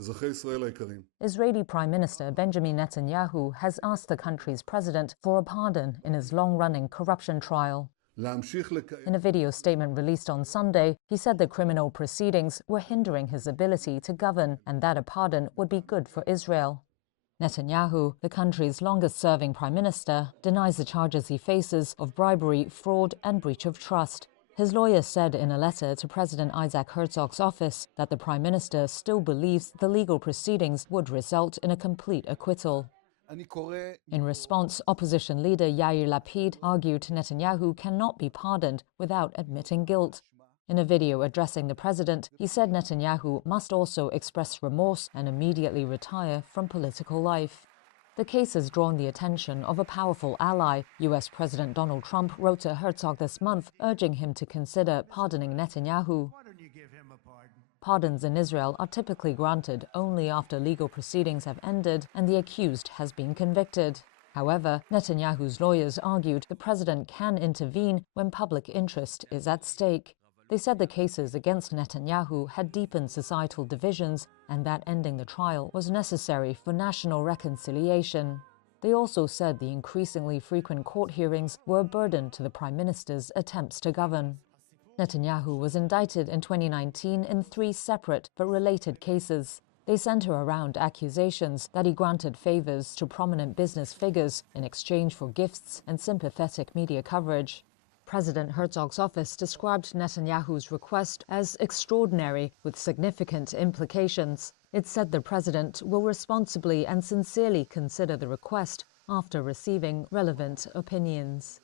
Israeli Prime Minister Benjamin Netanyahu has asked the country's president for a pardon in his long-running corruption trial. In a video statement released on Sunday, he said the criminal proceedings were hindering his ability to govern and that a pardon would be good for Israel. Netanyahu, the country's longest-serving prime minister, denies the charges he faces of bribery, fraud and breach of trust. His lawyer said in a letter to President Herzog's office that the prime minister still believes the legal proceedings would result in a complete acquittal. In response, opposition leader Yair Lapid argued Netanyahu cannot be pardoned without admitting guilt. In a video addressing the president, he said Netanyahu must also express remorse and immediately retire from political life. The case has drawn the attention of a powerful ally. US President Donald Trump wrote to Herzog this month, urging him to consider pardoning Netanyahu. Pardons in Israel are typically granted only after legal proceedings have ended and the accused has been convicted. However, Netanyahu's lawyers argued the president can intervene when public interest is at stake. They said the cases against Netanyahu had deepened societal divisions and that ending the trial was necessary for national reconciliation. They also said the increasingly frequent court hearings were a burden to the prime minister's attempts to govern. Netanyahu was indicted in 2019 in 3 separate but related cases. They center around accusations that he granted favors to prominent business figures in exchange for gifts and sympathetic media coverage. President Herzog's office described Netanyahu's request as extraordinary with significant implications. It said the president will responsibly and sincerely consider the request after receiving relevant opinions.